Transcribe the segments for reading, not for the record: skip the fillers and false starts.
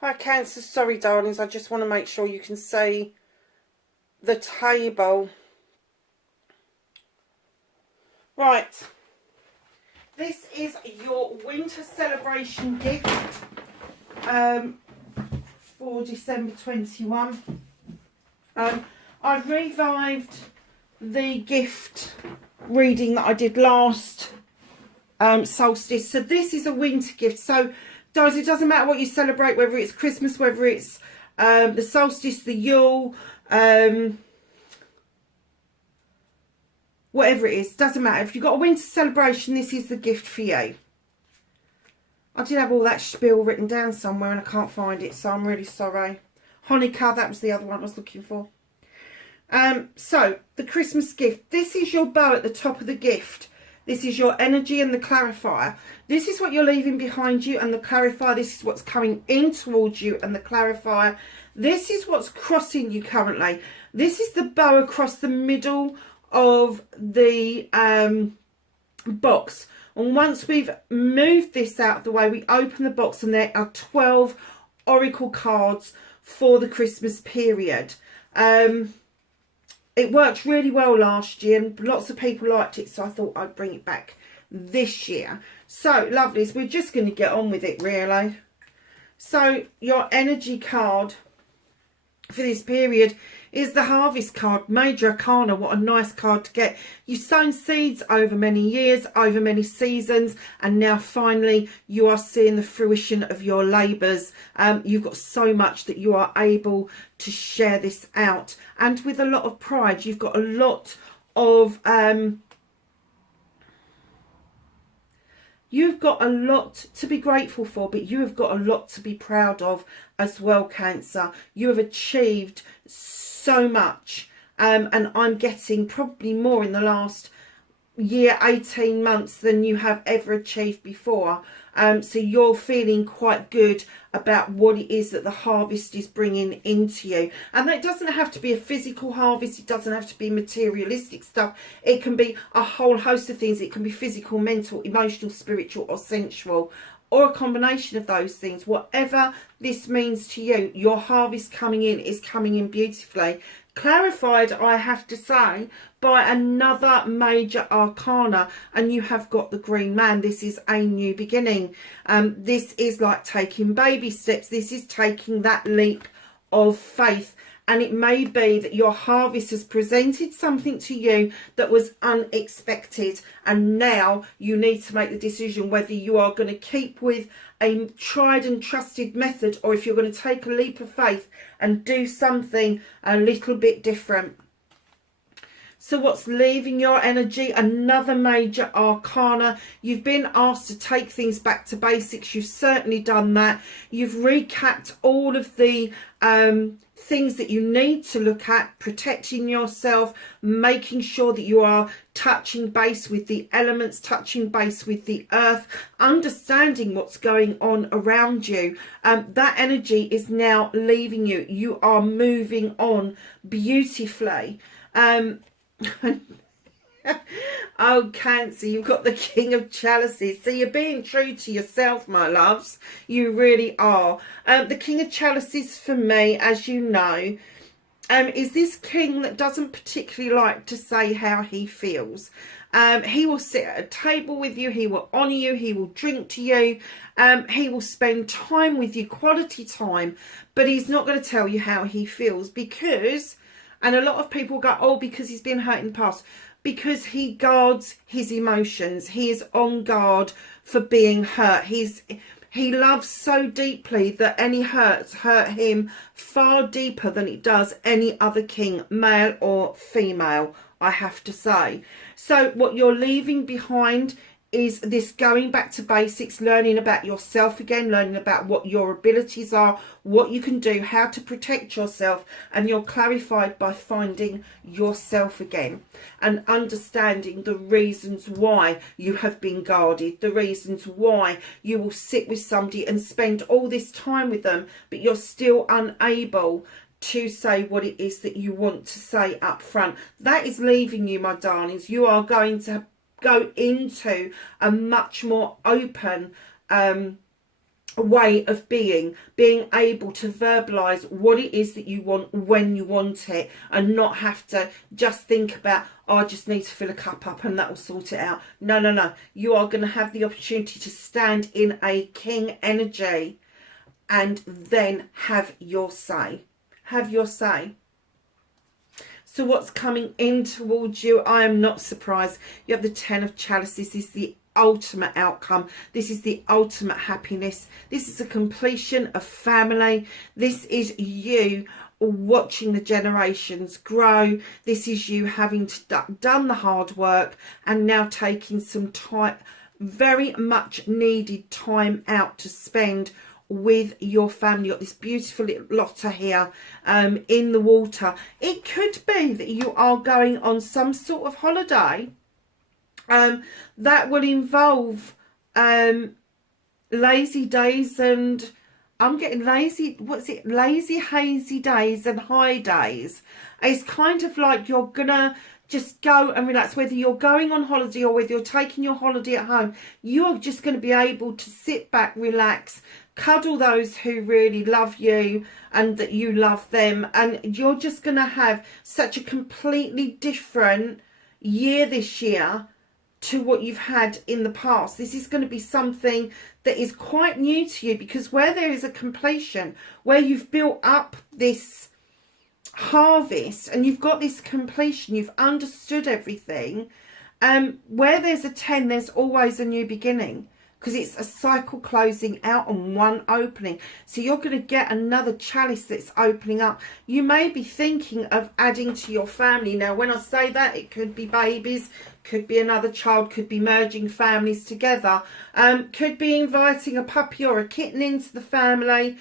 Hi Cancer, sorry darlings, I just want to make sure you can see the table. Right, this is your winter celebration gift for December 21. I've revived the gift reading that I did last solstice. So this is a winter gift. So guys, it doesn't matter what you celebrate, whether it's Christmas, whether it's the solstice, the Yule, whatever it is, doesn't matter. If you've got a winter celebration, this is the gift for you. I did have all that spiel written down somewhere and I can't find it, so I'm really sorry. Hanukkah, that was the other one I was looking for. So the Christmas gift, this is your bow at the top of the gift. This is your energy and the clarifier. This is what you're leaving behind you, and the clarifier, this is what's coming in towards you, and the clarifier, this is what's crossing you currently. This is the bow across the middle of the box. And once we've moved this out of the way, we open the box and there are 12 oracle cards for the Christmas period. It worked really well last year and lots of people liked it, so I thought I'd bring it back this year. So, lovelies, we're just going to get on with it, really. So, your energy card for this period is the Harvest card, Major Arcana. What a nice card to get. You've sown seeds over many years, over many seasons, and now finally you are seeing the fruition of your labours. You've got so much that you are able to share this out, and with a lot of pride. You've got a lot of you've got a lot to be grateful for, but you have got a lot to be proud of as well, Cancer. You have achieved so much, and I'm getting probably more in the last year, 18 months than you have ever achieved before. So you're feeling quite good about what it is that the harvest is bringing into you. And that doesn't have to be a physical harvest. It doesn't have to be materialistic stuff. It can be a whole host of things. It can be physical, mental, emotional, spiritual, or sensual, or a combination of those things. Whatever this means to you, your harvest coming in is coming in beautifully. Clarified, I have to say, by another major arcana, and you have got the Green Man. This is a new beginning. This is like taking baby steps. This is taking that leap of faith. And it may be that your harvest has presented something to you that was unexpected. And now you need to make the decision whether you are going to keep with a tried and trusted method, or if you're going to take a leap of faith and do something a little bit different. So what's leaving your energy? Another major arcana. You've been asked to take things back to basics. You've certainly done that. You've recapped all of the things that you need to look at, protecting yourself, making sure that you are touching base with the elements, touching base with the earth, understanding what's going on around you. That energy is now leaving you. You are moving on beautifully. Oh, Cancer, you've got the King of Chalices. So you're being true to yourself, my loves. You really are. The King of Chalices, for me, as you know, is this king that doesn't particularly like to say how he feels. He will sit at a table with you. He will honour you. He will drink to you. He will spend time with you, quality time. But he's not going to tell you how he feels because... And a lot of people go, oh, because he's been hurt in the past. Because he guards his emotions. He is on guard for being hurt. He loves so deeply that any hurts hurt him far deeper than it does any other king, male or female, I have to say. So what you're leaving behind is this going back to basics, learning about yourself again, learning about what your abilities are, what you can do, how to protect yourself, and you're clarified by finding yourself again and understanding the reasons why you have been guarded, the reasons why you will sit with somebody and spend all this time with them, but you're still unable to say what it is that you want to say up front. That is leaving you, my darlings. You are going to go into a much more open way of being able to verbalize what it is that you want when you want it, and not have to just think about, oh, I just need to fill a cup up and that will sort it out. No, no, no. You are going to have the opportunity to stand in a king energy and then have your say. Have your say. So what's coming in towards you? I am not surprised. You have the 10 of Chalices. This is the ultimate outcome. This is the ultimate happiness. This is a completion of family. This is you watching the generations grow. This is you having done the hard work and now taking some time, very much needed time out to spend with your family. You've got this beautiful little otter here in the water. It could be that you are going on some sort of holiday that will involve lazy days, and I'm getting lazy, what's it, lazy hazy days and high days. It's kind of like you're gonna just go and relax. Whether you're going on holiday or whether you're taking your holiday at home, you're just going to be able to sit back, relax, cuddle those who really love you and that you love them, and you're just going to have such a completely different year this year to what you've had in the past. This is going to be something that is quite new to you, because where there is a completion, where you've built up this harvest and you've got this completion, you've understood everything, where there's a 10, there's always a new beginning, because it's a cycle closing out and one opening. So you're going to get another chalice that's opening up. You may be thinking of adding to your family. Now, when I say that, it could be babies, could be another child, could be merging families together, could be inviting a puppy or a kitten into the family.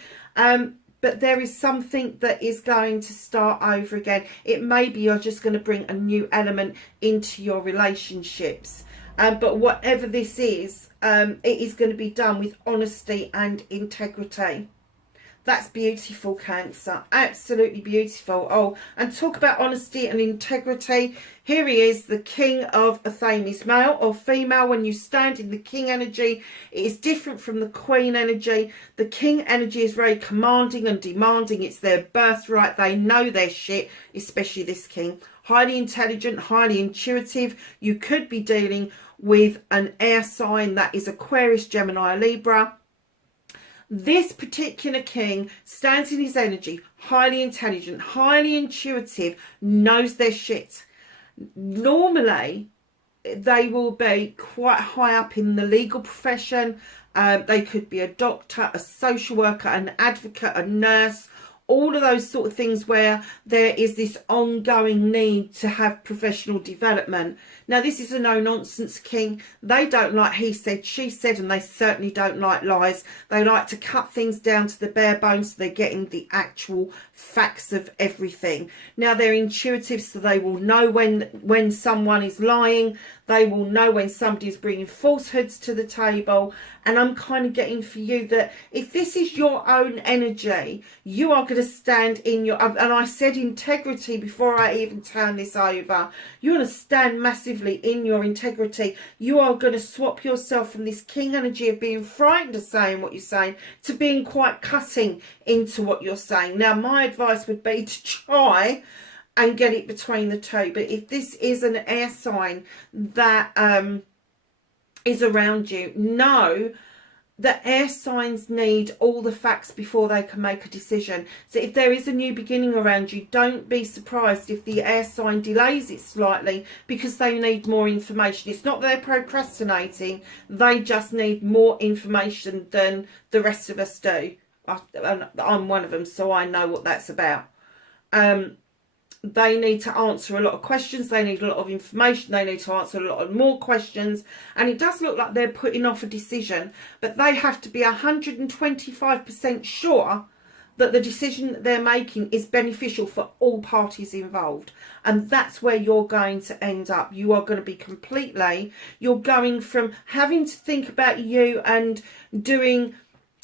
But there is something that is going to start over again. It may be you're just going to bring a new element into your relationships. But whatever this is, it is going to be done with honesty and integrity. That's beautiful, Cancer. Absolutely beautiful. Oh, and talk about honesty and integrity. Here he is, the King of Athames. Male or female, when you stand in the King energy, it is different from the Queen energy. The King energy is very commanding and demanding. It's their birthright. They know their shit, especially this King. Highly intelligent, highly intuitive. You could be dealing with an air sign that is Aquarius, Gemini, Libra. This particular King stands in his energy, highly intelligent, highly intuitive, knows their shit. Normally, they will be quite high up in the legal profession. They could be a doctor, a social worker, an advocate, a nurse, all of those sort of things where there is this ongoing need to have professional development. Now, this is a no-nonsense King. They don't like he said, she said, and they certainly don't like lies. They like to cut things down to the bare bones, so they're getting the actual facts of everything. Now, they're intuitive, so they will know when someone is lying. They will know when somebody is bringing falsehoods to the table. And I'm kind of getting for you that if this is your own energy, you are going to stand in your... And I said integrity before I even turn this over. You're going to stand massively in your integrity. You are going to swap yourself from this King energy of being frightened of saying what you're saying to being quite cutting into what you're saying. Now, my advice would be to try and get it between the two. But if this is an air sign that is around you, know that air signs need all the facts before they can make a decision. So if there is a new beginning around you, don't be surprised if the air sign delays it slightly, because they need more information. It's not that they're procrastinating, they just need more information than the rest of us do. I'm one of them, so I know what that's about. They need to answer a lot of questions. They need a lot of information. They need to answer a lot of more questions. And it does look like they're putting off a decision, but they have to be 125% sure that the decision that they're making is beneficial for all parties involved. And that's where you're going to end up. You are going to be completely, you're going from having to think about you and doing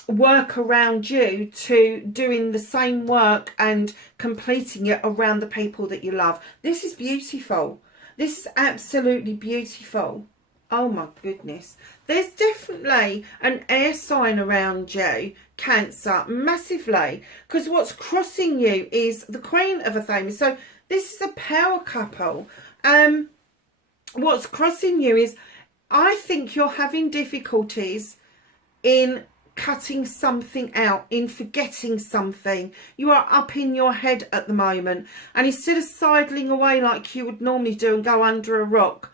work around you to doing the same work and completing it around the people that you love. This is beautiful. This is absolutely beautiful. Oh my goodness. There's definitely an air sign around you, Cancer, massively. Because what's crossing you is the Queen of Athena. So this is a power couple. What's crossing you is, I think you're having difficulties in cutting something out, in forgetting something. You are up in your head at the moment, and instead of sidling away like you would normally do and go under a rock,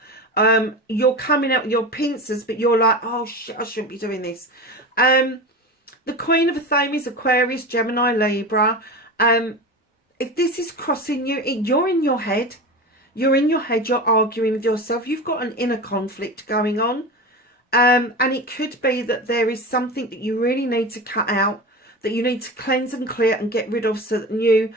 you're coming out with your pincers, but you're like, oh shit, I shouldn't be doing this. The Queen of Athena is Aquarius, Gemini, Libra. If this is crossing you, you're in your head. You're in your head, you're arguing with yourself. You've got an inner conflict going on. And it could be that there is something that you really need to cut out, that you need to cleanse and clear and get rid of, so that new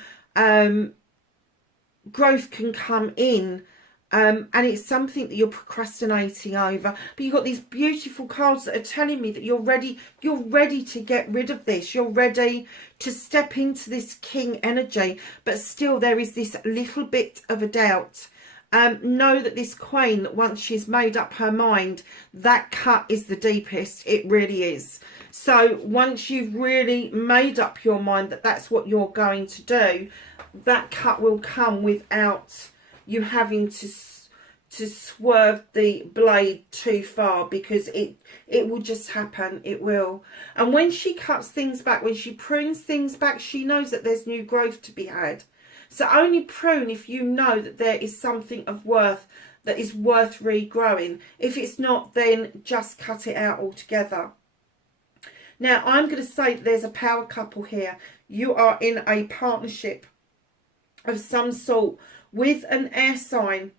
growth can come in. And it's something that you're procrastinating over. But you've got these beautiful cards that are telling me that you're ready to get rid of this. You're ready to step into this king energy. But still there is this little bit of a doubt. Know that this queen, once she's made up her mind, that cut is the deepest. It really is. So once you've really made up your mind that that's what you're going to do, that cut will come without you having to swerve the blade too far, because it will just happen. It will. And when she cuts things back, when she prunes things back, she knows that there's new growth to be had. So only prune if you know that there is something of worth that is worth regrowing. If it's not, then just cut it out altogether. Now, I'm going to say that there's a power couple here. You are in a partnership of some sort with an air sign.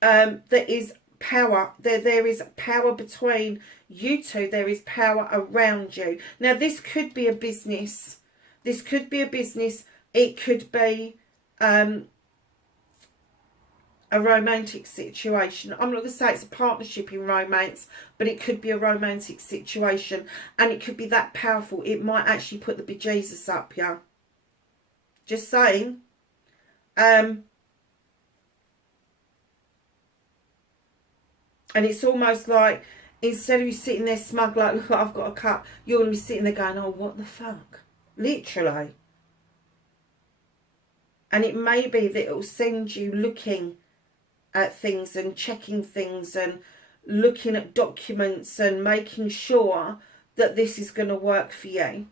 There is power. There is power between you two. There is power around you. Now, this could be a business. This could be a business. It could be a romantic situation. I'm not going to say it's a partnership in romance, but it could be a romantic situation. And it could be that powerful. It might actually put the bejesus up, yeah. Just saying. And it's almost like, instead of you sitting there smug like, look, I've got a cut, you're going to be sitting there going, oh, what the fuck? Literally. And it may be that it will send you looking at things and checking things and looking at documents and making sure that this is going to work for you.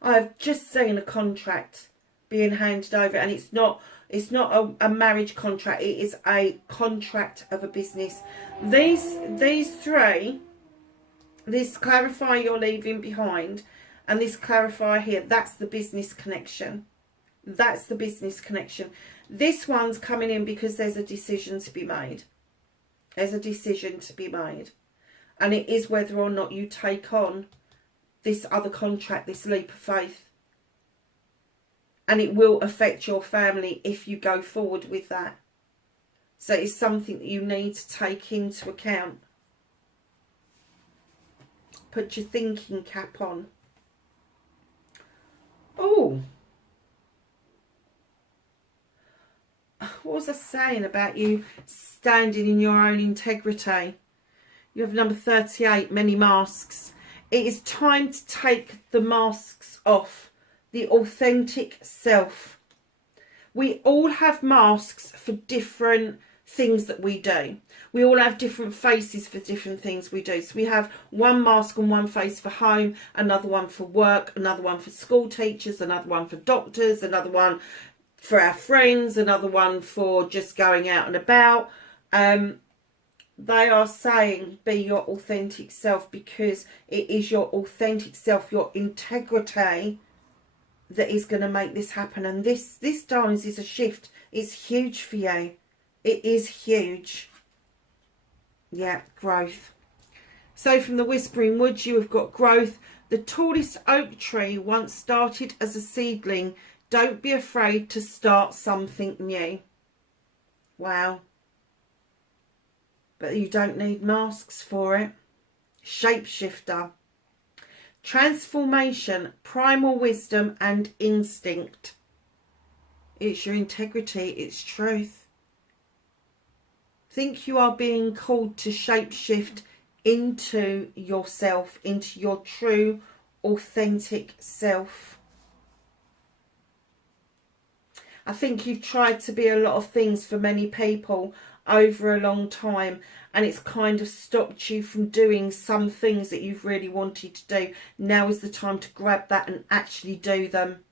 I've just seen a contract being handed over, and it's not a marriage contract. It is a contract of a business. These three, this clarify you're leaving behind, and this clarify here, that's the business connection. That's the business connection. This one's coming in because there's a decision to be made. There's a decision to be made. And it is whether or not you take on this other contract, this leap of faith. And it will affect your family if you go forward with that. So it's something that you need to take into account. Put your thinking cap on. Oh. What was I saying about you standing in your own integrity? You have number 38, many masks. It is time to take the masks off. The authentic self. We all have masks for different things that we do. We all have different faces for different things we do. So we have one mask and one face for home, another one for work, another one for school teachers, another one for doctors, another one for our friends, another one for just going out and about. They are saying be your authentic self, because it is your authentic self, your integrity, that is going to make this happen. And this darlings, is a shift. It's huge for you. It is huge. Yeah, growth. So from the Whispering Woods, you have got growth. The tallest oak tree once started as a seedling. Don't be afraid to start something new. Wow. But you don't need masks for it. Shapeshifter. Transformation, primal wisdom and instinct. It's your integrity, it's truth. think you are being called to shapeshift into yourself, into your true, authentic self. I think you've tried to be a lot of things for many people over a long time, and it's kind of stopped you from doing some things that you've really wanted to do. Now is the time to grab that and actually do them.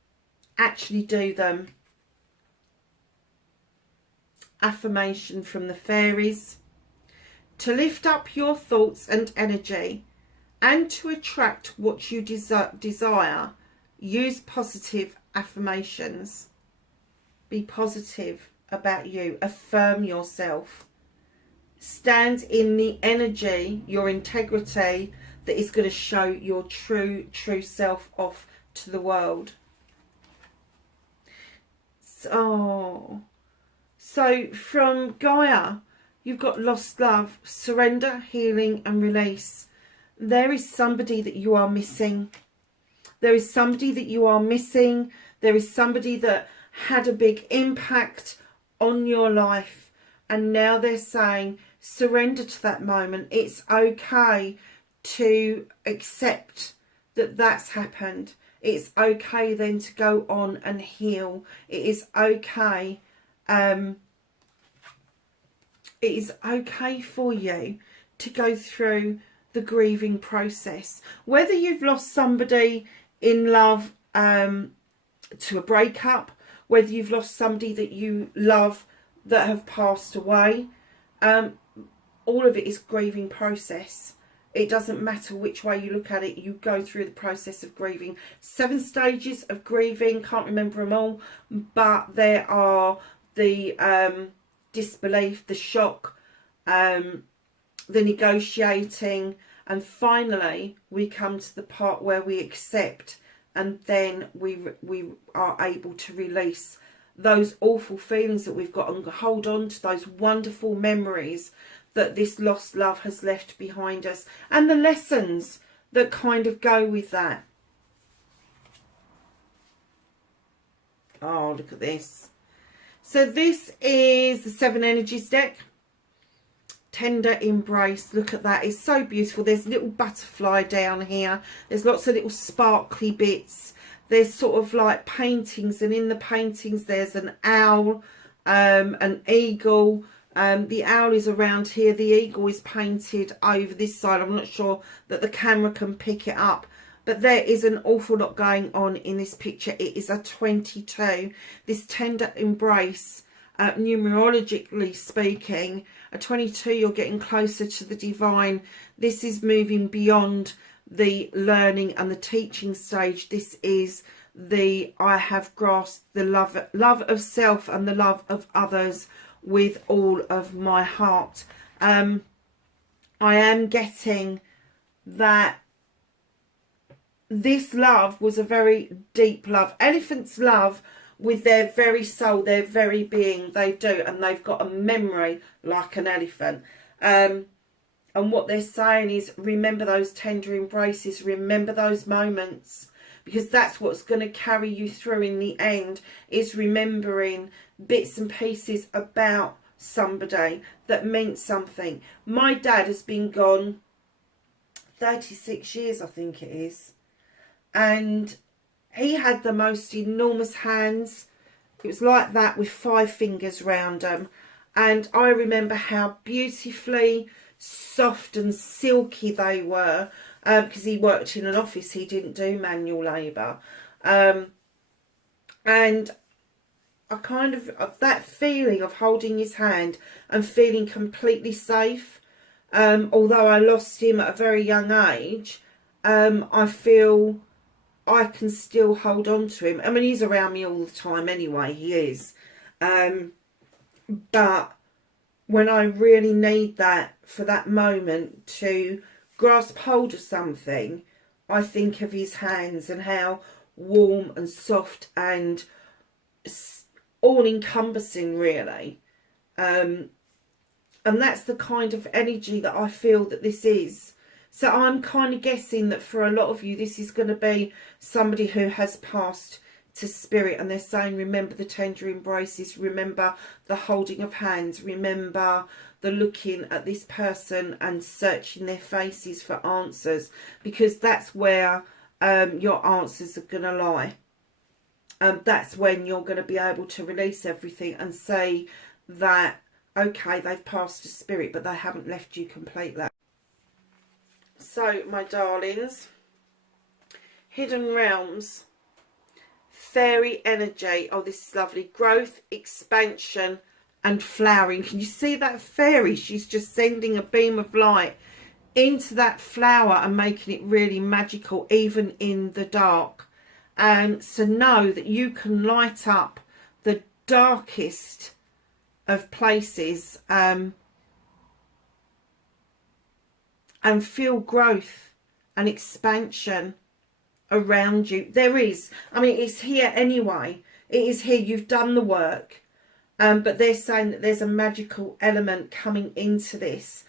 Actually do them. Affirmation from the fairies. To lift up your thoughts and energy and to attract what you desire, use positive affirmations. Be positive about you. Affirm yourself. Stand in the energy, your integrity, that is going to show your true self off to the world. So from Gaia, you've got lost love, surrender, healing and release. There is somebody that you are missing. There is somebody that you are missing. There is somebody that had a big impact on your life, and now they're saying surrender to that moment. It's okay to accept that that's happened. It's okay then to go on and heal. It is okay. It is okay for you to go through the grieving process. Whether you've lost somebody in love to a breakup, whether you've lost somebody that you love that have passed away, all of it is grieving process. It doesn't matter which way you look at it, you go through the process of grieving. 7 stages of grieving, can't remember them all, but there are the disbelief, the shock, the negotiating, and finally we come to the part where we accept, and then we are able to release those awful feelings that we've got and hold on to those wonderful memories that this lost love has left behind us, and the lessons that kind of go with that. Oh, look at this. So this is the 7 Energies deck. Tender Embrace. Look at that. It's so beautiful. There's a little butterfly down here. There's lots of little sparkly bits. There's sort of like paintings, and in the paintings there's an owl, an eagle. The owl is around here. The eagle is painted over this side. I'm not sure that the camera can pick it up, but there is an awful lot going on in this picture. It is a 22. This Tender Embrace, numerologically speaking, a 22, you're getting closer to the divine. This is moving beyond the learning and the teaching stage. This is the I have grasped the love of self and the love of others with all of my heart. I am getting that this love was a very deep love. Elephants love with their very soul, their very being. They do, and they've got a memory like an elephant. And what they're saying is, remember those tender embraces, remember those moments, because that's what's going to carry you through in the end, is remembering bits and pieces about somebody that meant something. My dad has been gone 36 years, I think it is, and he had the most enormous hands. It was like that with 5 fingers round them, and I remember how beautifully soft and silky they were, because he worked in an office, he didn't do manual labour, and I kind of that feeling of holding his hand and feeling completely safe, although I lost him at a very young age, I feel I can still hold on to him. I mean, he's around me all the time anyway, he is, but when I really need that, for that moment to grasp hold of something, I think of his hands and how warm and soft and all-encompassing, really. And that's the kind of energy that I feel that this is. So I'm kind of guessing that for a lot of you, this is going to be somebody who has passed to spirit, and they're saying remember the tender embraces, remember the holding of hands, remember the looking at this person and searching their faces for answers, because that's where your answers are going to lie. That's when you're going to be able to release everything and say that, okay, they've passed to spirit, but they haven't left you completely. So, my darlings, hidden realms, fairy energy. Oh, this is lovely. Growth, expansion and flowering. Can you see that fairy? She's just sending a beam of light into that flower and making it really magical, even in the dark. And so know that you can light up the darkest of places and feel growth and expansion around you. There is, I mean, it's here anyway. It is here. You've done the work. But they're saying that there's a magical element coming into this.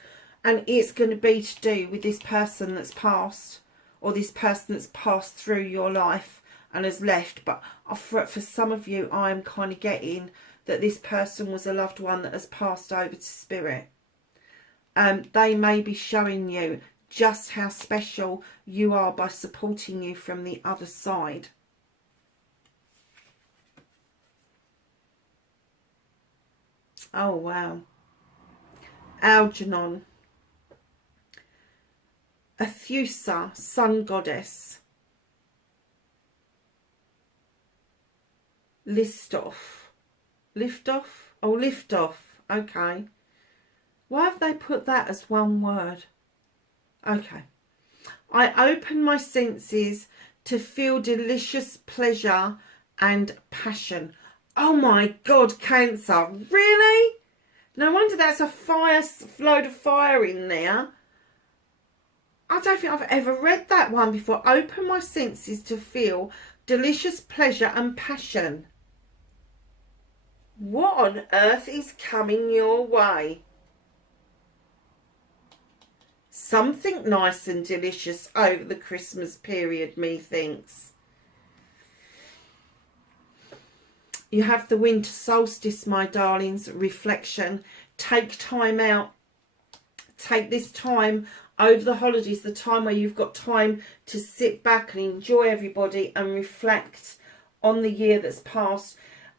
And it's going to be to do with this person that's passed, or this person that's passed through your life and has left. But for some of you, I'm kind of getting that this person was a loved one that has passed over to spirit. They may be showing you just how special you are by supporting you from the other side. Oh, wow. Algernon. Athusa, sun goddess. Liftoff. Liftoff? Oh, Liftoff. Okay. Why have they put that as one word? Okay. I open my senses to feel delicious pleasure and passion. Oh my God, Cancer. Really? No wonder that's a load of fire in there. I don't think I've ever read that one before. Open my senses to feel delicious pleasure and passion. What on earth is coming your way? Something nice and delicious over the Christmas period, methinks. You have the winter solstice, my darlings, reflection. Take time out. Take this time over the holidays, the time where you've got time to sit back and enjoy everybody and reflect on the year that's passed.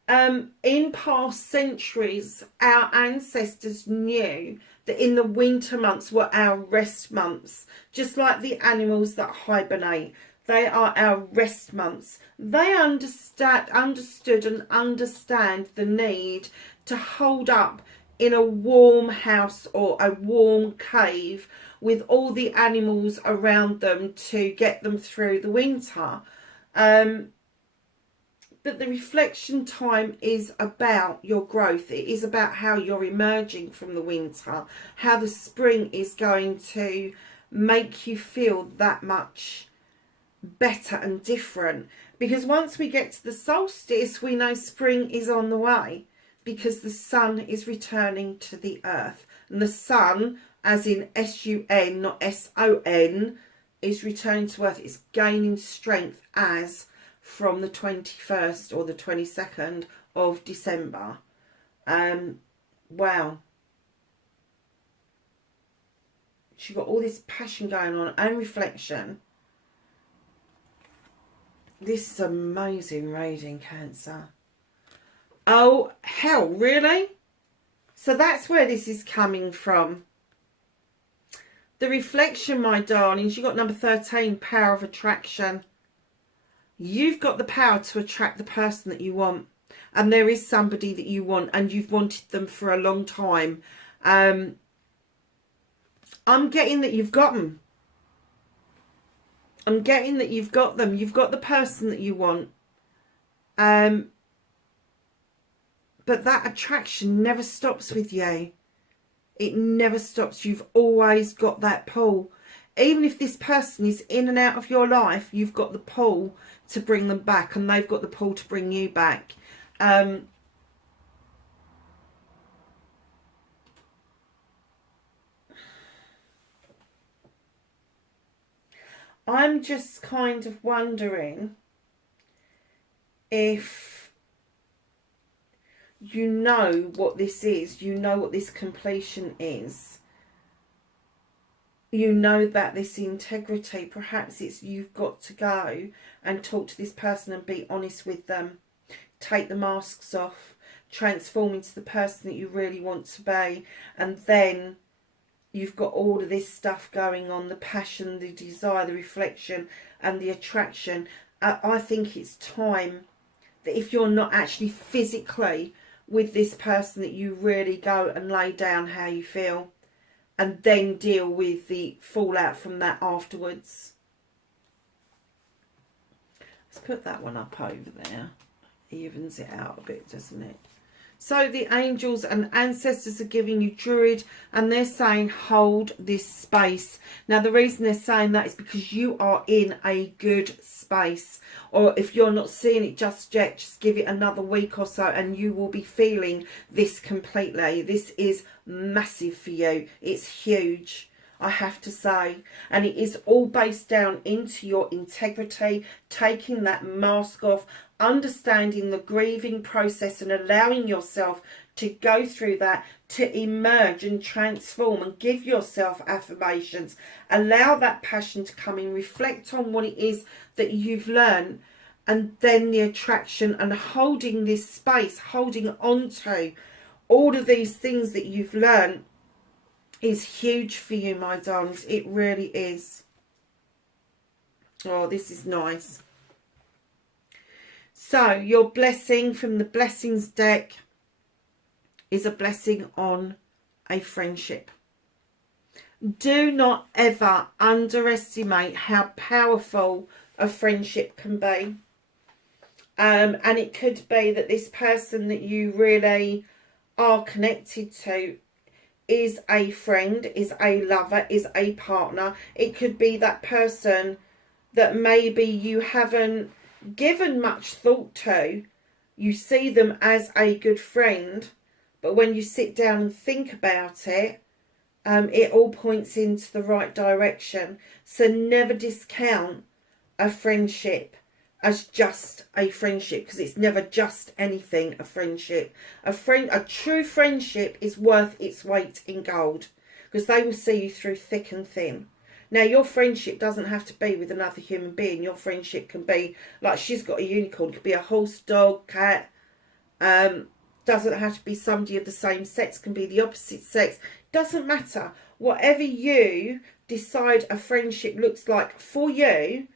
In past centuries, our ancestors knew that in the winter months were our rest months, just like the animals that hibernate. They are our rest months. They understood and understand the need to hold up in a warm house or a warm cave with all the animals around them to get them through the winter. But the reflection time is about your growth. It is about how you're emerging from the winter, how the spring is going to make you feel that much better and different. Because once we get to the solstice, we know spring is on the way, because the sun is returning to the earth. And the sun, as in S-U-N, not S-O-N, is returning to earth. It's gaining strength as from the 21st or the 22nd of December. Wow. She's got all this passion going on and reflection. This is amazing reading, Cancer. Oh, hell, really? So that's where this is coming from. The reflection, my darlings, you got number 13, power of attraction. You've got the power to attract the person that you want. And there is somebody that you want, and you've wanted them for a long time. I'm getting that you've got them. I'm getting that you've got them. You've got the person that you want. But that attraction never stops with you. It never stops. You've always got that pull. Even if this person is in and out of your life, you've got the pull to bring them back, and they've got the pull to bring you back. I'm just kind of wondering if you know what this is, you know what this completion is, you know that this integrity, perhaps it's you've got to go and talk to this person and be honest with them. Take the masks off, transform into the person that you really want to be, and then you've got all of this stuff going on, the passion, the desire, the reflection and the attraction. I think it's time that if you're not actually physically with this person, that you really go and lay down how you feel and then deal with the fallout from that afterwards. Let's put that one up over there. Evens it out a bit, doesn't it? So the angels and ancestors are giving you Druid, and they're saying hold this space. Now the reason they're saying that is because you are in a good space. Or if you're not seeing it just yet, just give it another week or so and you will be feeling this completely. This is massive for you. It's huge, I have to say. And it is all based down into your integrity, taking that mask off, understanding the grieving process and allowing yourself to go through that, to emerge and transform and give yourself affirmations. Allow that passion to come in, reflect on what it is that you've learned, and then the attraction and holding this space, holding on to all of these things that you've learned is huge for you, my darlings. It really is. Oh, this is nice. So your blessing from the blessings deck is a blessing on a friendship. Do not ever underestimate how powerful a friendship can be. And it could be that this person that you really are connected to is a friend, is a lover, is a partner. It could be that person that maybe you haven't given much thought to. You see them as a good friend, but when you sit down and think about it, it all points into the right direction. So never discount a friendship as just a friendship, because it's never just anything. A friendship, a true friendship is worth its weight in gold, because they will see you through thick and thin. Now, your friendship doesn't have to be with another human being. Your friendship can be, like she's got a unicorn, it could be a horse, dog, cat. Doesn't have to be somebody of the same sex, can be the opposite sex. Doesn't matter. Whatever you decide a friendship looks like for you,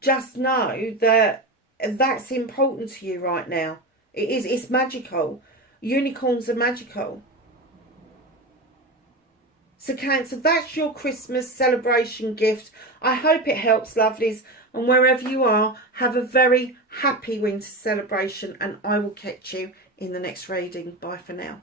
just know that that's important to you right now. It is. It's magical. Unicorns are magical. So Cancer, that's your Christmas celebration gift. I hope it helps, lovelies. And wherever you are, have a very happy winter celebration. And I will catch you in the next reading. Bye for now.